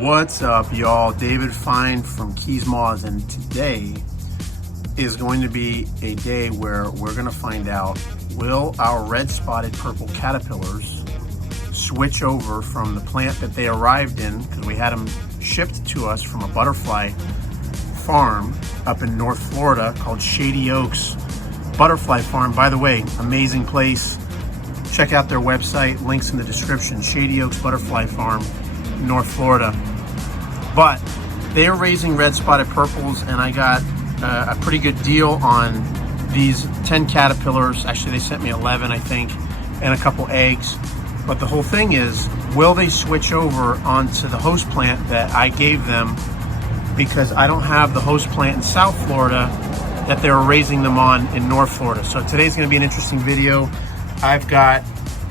What's up, y'all? David Fine from Keys Moths, and today is going to be a day where we're going to find out, will our red spotted purple caterpillars switch over from the plant that they arrived in, because we had them shipped to us from a butterfly farm up in North Florida called Shady Oaks Butterfly Farm. By the way, amazing place. Check out their website, links in the description. Shady Oaks Butterfly Farm, North Florida. But they are raising red spotted purples, and I got a pretty good deal on these 10 caterpillars. Actually, they sent me 11, I think, and a couple eggs. But the whole thing is, will they switch over onto the host plant that I gave them, because I don't have the host plant in South Florida that they were raising them on in North Florida. So today's going to be an interesting video. I've got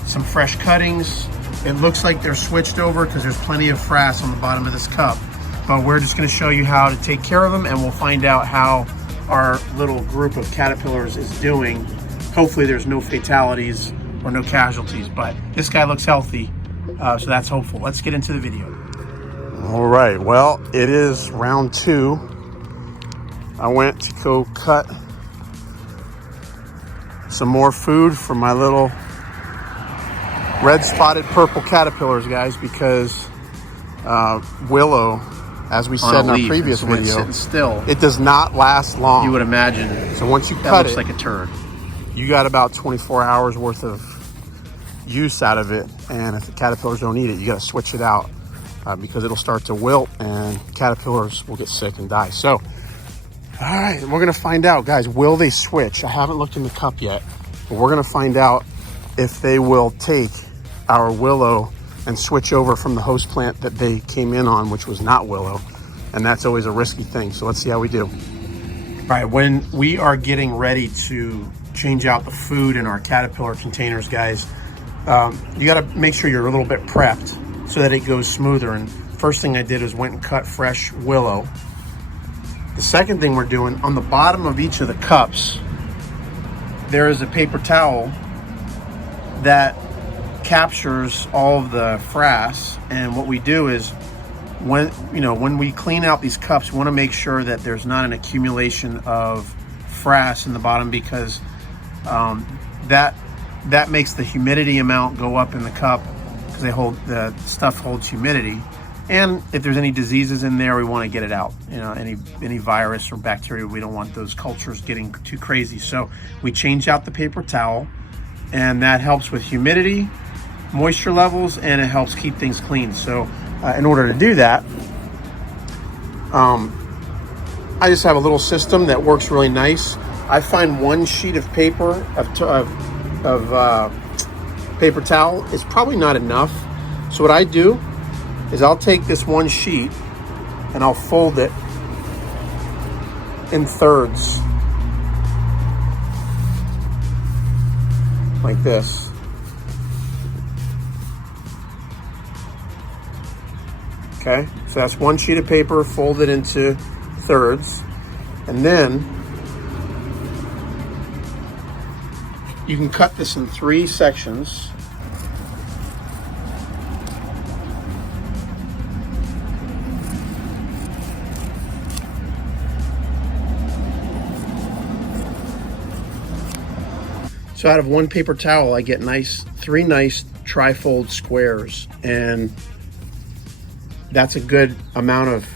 some fresh cuttings. It looks like they're switched over because there's plenty of frass on the bottom of this cup. But we're just going to show you how to take care of them, and we'll find out how our little group of caterpillars is doing. Hopefully there's no fatalities or no casualties, but this guy looks healthy, so that's hopeful. Let's get into the video. All right, well, it is round 2. I went to go cut some more food for my little red spotted purple caterpillars, guys, because willow, as we said in our previous video, still, it does not last long. You would imagine. So once you cut it, looks like a turd. You got about 24 hours worth of use out of it, and if the caterpillars don't eat it, you got to switch it out because it'll start to wilt and caterpillars will get sick and die. So, all right, we're gonna find out, guys. Will they switch? I haven't looked in the cup yet, but we're gonna find out if they will take our willow and switch over from the host plant that they came in on, which was not willow. And that's always a risky thing. So let's see how we do. All right, when we are getting ready to change out the food in our caterpillar containers, guys, you gotta make sure you're a little bit prepped so that it goes smoother. And first thing I did is went and cut fresh willow. The second thing we're doing, on the bottom of each of the cups, there is a paper towel that captures all of the frass. And what we do is, when we clean out these cups, we want to make sure that there's not an accumulation of frass in the bottom, because that makes the humidity amount go up in the cup, because the stuff holds humidity. And if there's any diseases in there, we want to get it out. Any virus or bacteria, we don't want those cultures getting too crazy. So we change out the paper towel, and that helps with humidity, moisture levels, and it helps keep things clean. So in order to do that, I just have a little system that works really nice. I find one sheet of paper of paper towel is probably not enough. So what I do is I'll take this one sheet and I'll fold it in thirds like this. Okay, so that's one sheet of paper folded into thirds, and then you can cut this in 3 sections. So out of one paper towel, I get 3 nice tri-fold squares, and that's a good amount of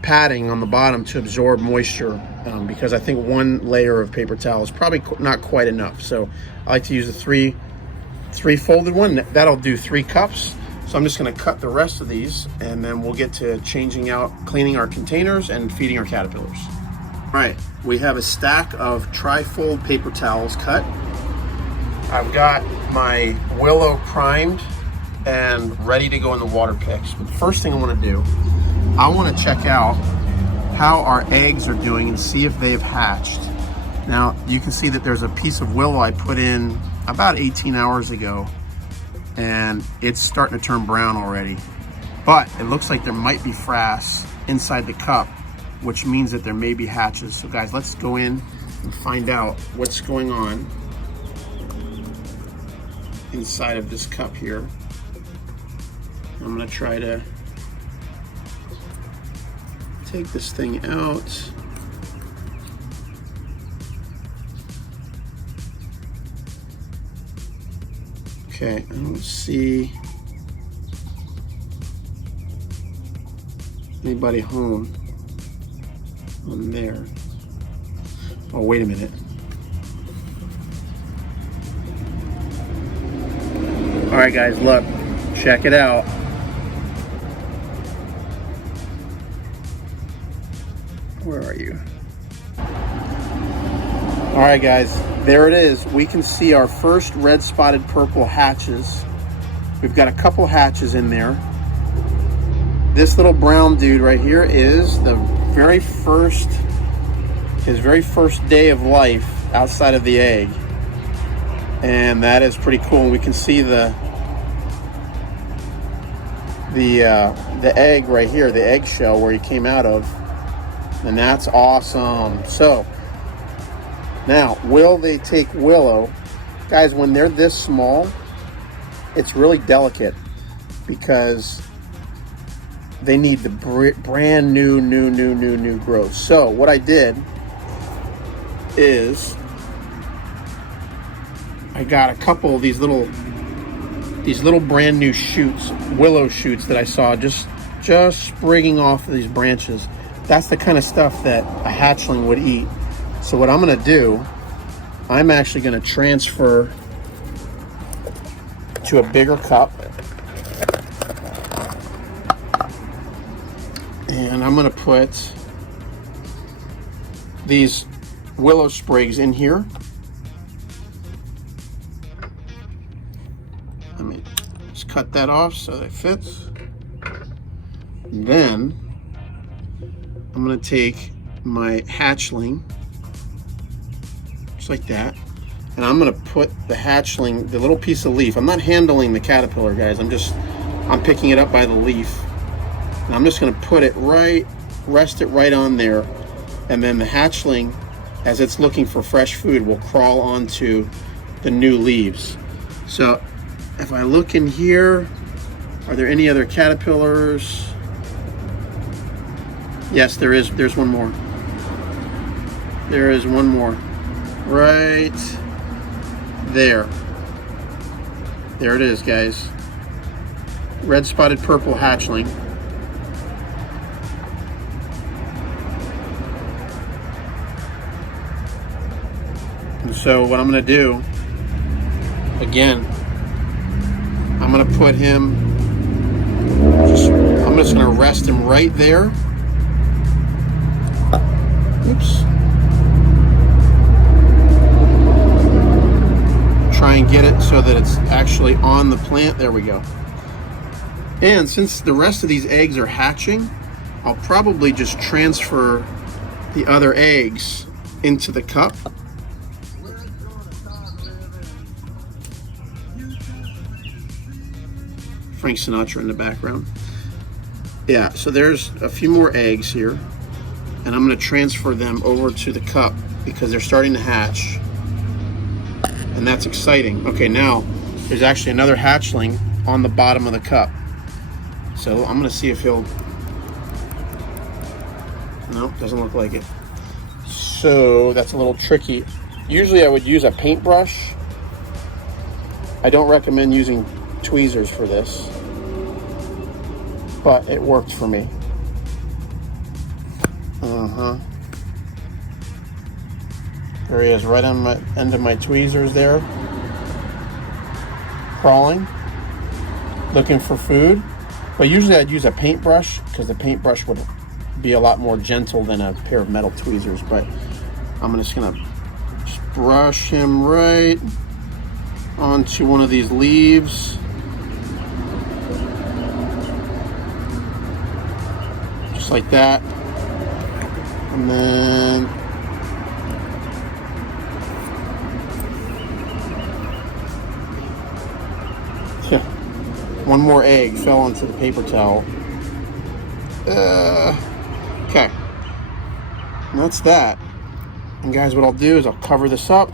padding on the bottom to absorb moisture, because I think 1 layer of paper towel is probably not quite enough. So I like to use a 3 folded one. That'll do 3 cups. So I'm just going to cut the rest of these, and then we'll get to changing out, cleaning our containers, and feeding our caterpillars. All right, we have a stack of tri-fold paper towels cut. I've got my willow primed and ready to go in the water picks. But the first thing I want to do, I want to check out how our eggs are doing and see if they've hatched. Now, you can see that there's a piece of willow I put in about 18 hours ago, and it's starting to turn brown already. But it looks like there might be frass inside the cup, which means that there may be hatches. So guys, let's go in and find out what's going on inside of this cup here. I'm gonna try to take this thing out. Okay, I don't see anybody home on there. Oh, wait a minute. All right, guys, look, check it out. Where are you? All right, guys, there it is. We can see our first red spotted purple hatches. We've got a couple hatches in there. This little brown dude right here is the his very first day of life outside of the egg. And that is pretty cool. And we can see the egg right here, the eggshell where he came out of. And that's awesome. So now, will they take willow? Guys, when they're this small, it's really delicate because they need the brand new growth. So what I did is I got a couple of these little brand new shoots, willow shoots that I saw just sprigging off of these branches. That's the kind of stuff that a hatchling would eat. So what I'm going to do, I'm actually going to transfer to a bigger cup. And I'm going to put these willow sprigs in here. Let me just cut that off so that it fits. And then I'm going to take my hatchling, just like that, and I'm going to put the hatchling, the little piece of leaf. I'm not handling the caterpillar, guys. I'm picking it up by the leaf. And I'm just going to put it rest it right on there. And then the hatchling, as it's looking for fresh food, will crawl onto the new leaves. So if I look in here, are there any other caterpillars? Yes, there is. There's one more. There is one more. Right there. There it is, guys. Red spotted purple hatchling. And so what I'm going to do, again, I'm going to put him, I'm just going to rest him right there. Oops. Try and get it so that it's actually on the plant. There we go. And since the rest of these eggs are hatching, I'll probably just transfer the other eggs into the cup. Frank Sinatra in the background. Yeah, so there's a few more eggs here. And I'm going to transfer them over to the cup because they're starting to hatch. And that's exciting. Okay, now there's actually another hatchling on the bottom of the cup. So I'm going to see if he'll... No, doesn't look like it. So that's a little tricky. Usually I would use a paintbrush. I don't recommend using tweezers for this, but it worked for me. There he is, right on my end of my tweezers there. Crawling, looking for food. But usually I'd use a paintbrush because the paintbrush would be a lot more gentle than a pair of metal tweezers. But I'm just gonna brush him right onto one of these leaves. Just like that. And then one more egg fell onto the paper towel. Okay. And that's that. And guys, what I'll do is I'll cover this up.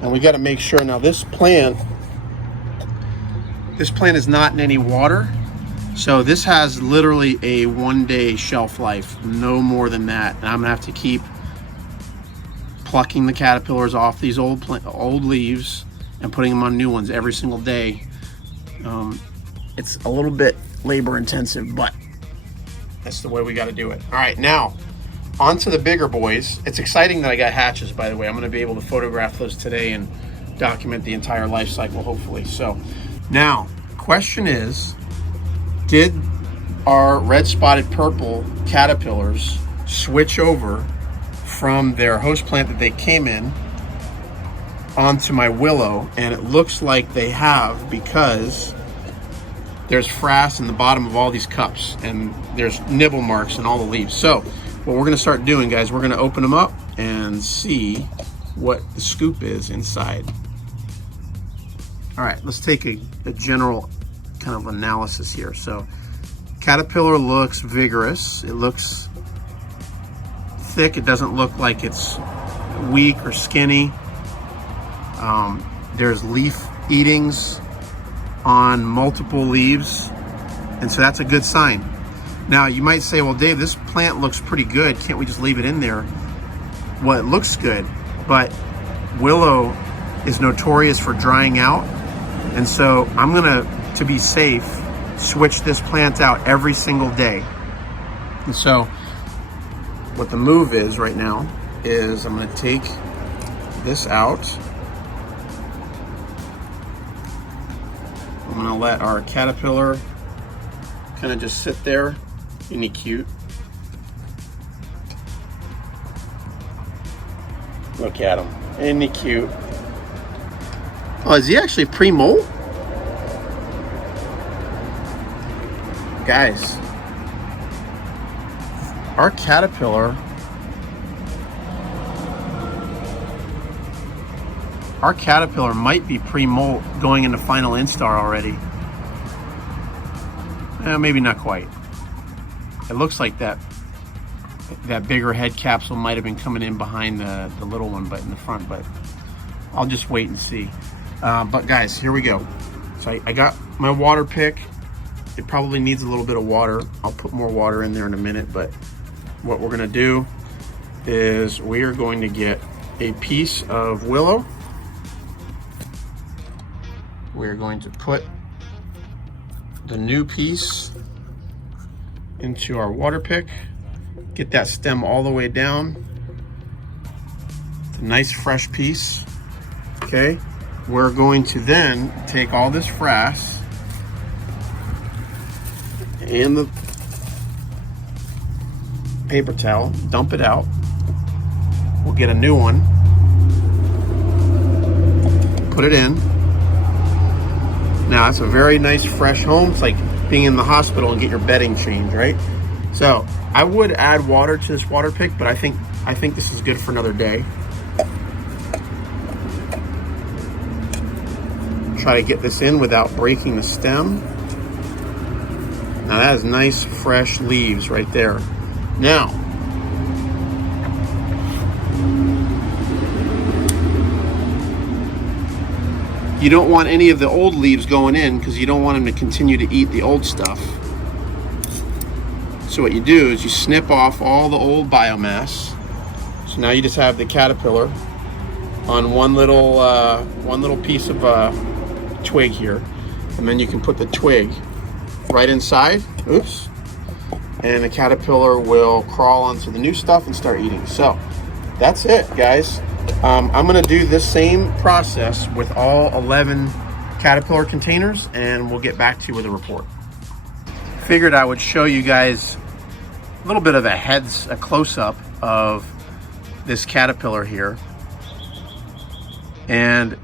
And we got to make sure now this plant is not in any water. So this has literally a 1-day shelf life, no more than that. And I'm gonna have to keep plucking the caterpillars off these old leaves and putting them on new ones every single day. It's a little bit labor intensive, but that's the way we got to do it. All right, now on to the bigger boys. It's exciting that I got hatches, by the way. I'm going to be able to photograph those today and document the entire life cycle, hopefully. So now, question is, did our red spotted purple caterpillars switch over from their host plant that they came in onto my willow? And it looks like they have, because there's frass in the bottom of all these cups and there's nibble marks in all the leaves. So what we're gonna start doing, guys, we're gonna open them up and see what the scoop is inside. All right, let's take a general kind of analysis here. So caterpillar looks vigorous. It looks thick. It doesn't look like it's weak or skinny. There's leaf eatings on multiple leaves, and so that's a good sign. Now you might say, well, Dave, this plant looks pretty good, can't we just leave it in there? Well, it looks good, but willow is notorious for drying out, and so I'm gonna, to be safe, switch this plant out every single day. And so what the move is right now is I'm gonna take this out. I'm gonna let our caterpillar kind of just sit there. Isn't he cute? Look at him. Isn't he cute? Oh, is he actually pre-molt? Guys, our caterpillar might be pre-molt going into final instar already. Maybe not quite. It looks like that bigger head capsule might have been coming in behind the little one, but in the front, but I'll just wait and see. But guys, here we go. So I got my water pick. It probably needs a little bit of water. I'll put more water in there in a minute, but what we're gonna do is we are going to get a piece of willow. We're going to put the new piece into our water pick, get that stem all the way down. It's a nice fresh piece, okay? We're going to then take all this frass and the paper towel, dump it out. We'll get a new one, put it in. Now that's a very nice fresh home. It's like being in the hospital and get your bedding changed, right? So I would add water to this water pick, but I think this is good for another day. Try to get this in without breaking the stem. Now that is nice fresh leaves right there. Now, you don't want any of the old leaves going in because you don't want them to continue to eat the old stuff. So what you do is you snip off all the old biomass. So now you just have the caterpillar on one little piece of twig here, and then you can put the twig right inside. Oops. And the caterpillar will crawl onto the new stuff and start eating. So that's it, guys. I'm gonna do this same process with all 11 caterpillar containers, and we'll get back to you with a report. Figured I would show you guys a little bit of a close-up of this caterpillar here. And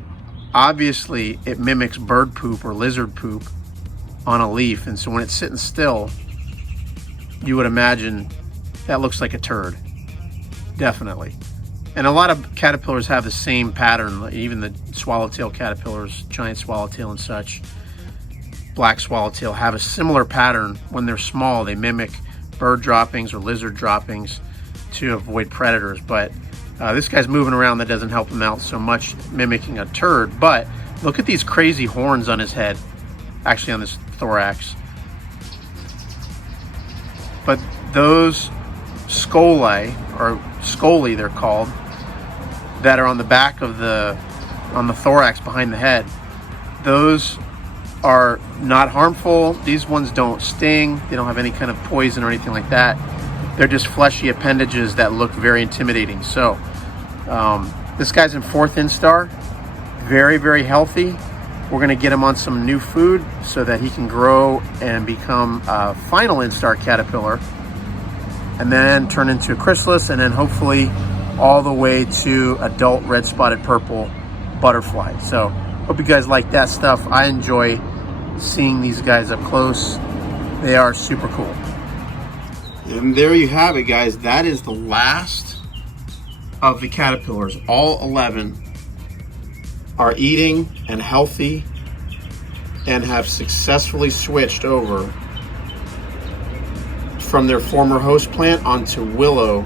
obviously it mimics bird poop or lizard poop on a leaf, and so when it's sitting still, you would imagine that looks like a turd, definitely. And a lot of caterpillars have the same pattern, even the swallowtail caterpillars, giant swallowtail and such, black swallowtail, have a similar pattern. When they're small, they mimic bird droppings or lizard droppings to avoid predators. But this guy's moving around, that doesn't help him out so much, mimicking a turd. But look at these crazy horns on his head, actually on this thorax. but those scoli, or scoli they're called, that are on the back of on the thorax behind the head, those are not harmful. These ones don't sting. They don't have any kind of poison or anything like that. They're just fleshy appendages that look very intimidating. So this guy's in 4th instar, very, very healthy. We're gonna get him on some new food so that he can grow and become a final instar caterpillar, and then turn into a chrysalis, and then hopefully all the way to adult red spotted purple butterfly. So hope you guys like that stuff. I enjoy seeing these guys up close. They are super cool. And there you have it, guys. That is the last of the caterpillars. All 11 are eating and healthy and have successfully switched over from their former host plant onto willow.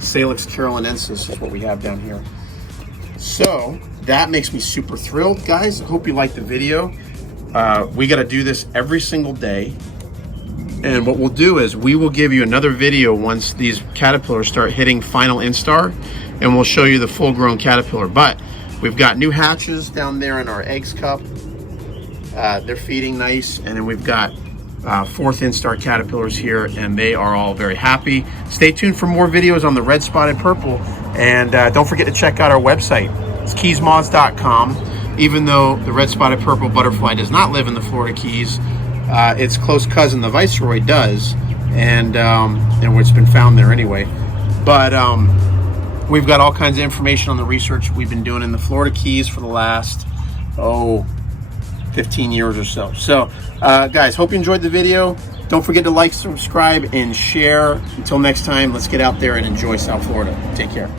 Salix carolinensis is what we have down here. So that makes me super thrilled, guys. I hope you liked the video. We got to do this every single day. And what we'll do is we will give you another video once these caterpillars start hitting final instar, and we'll show you the full grown caterpillar. But we've got new hatches down there in our eggs cup. They're feeding nice. And then we've got 4th instar caterpillars here, and they are all very happy. Stay tuned for more videos on the red spotted purple. And don't forget to check out our website. It's keysmoths.com. Even though the red spotted purple butterfly does not live in the Florida Keys, its close cousin, the Viceroy, does, and it's been found there anyway. But we've got all kinds of information on the research we've been doing in the Florida Keys for the last 15 years or so. So guys, hope you enjoyed the video. Don't forget to like, subscribe, and share. Until next time, let's get out there and enjoy South Florida. Take care.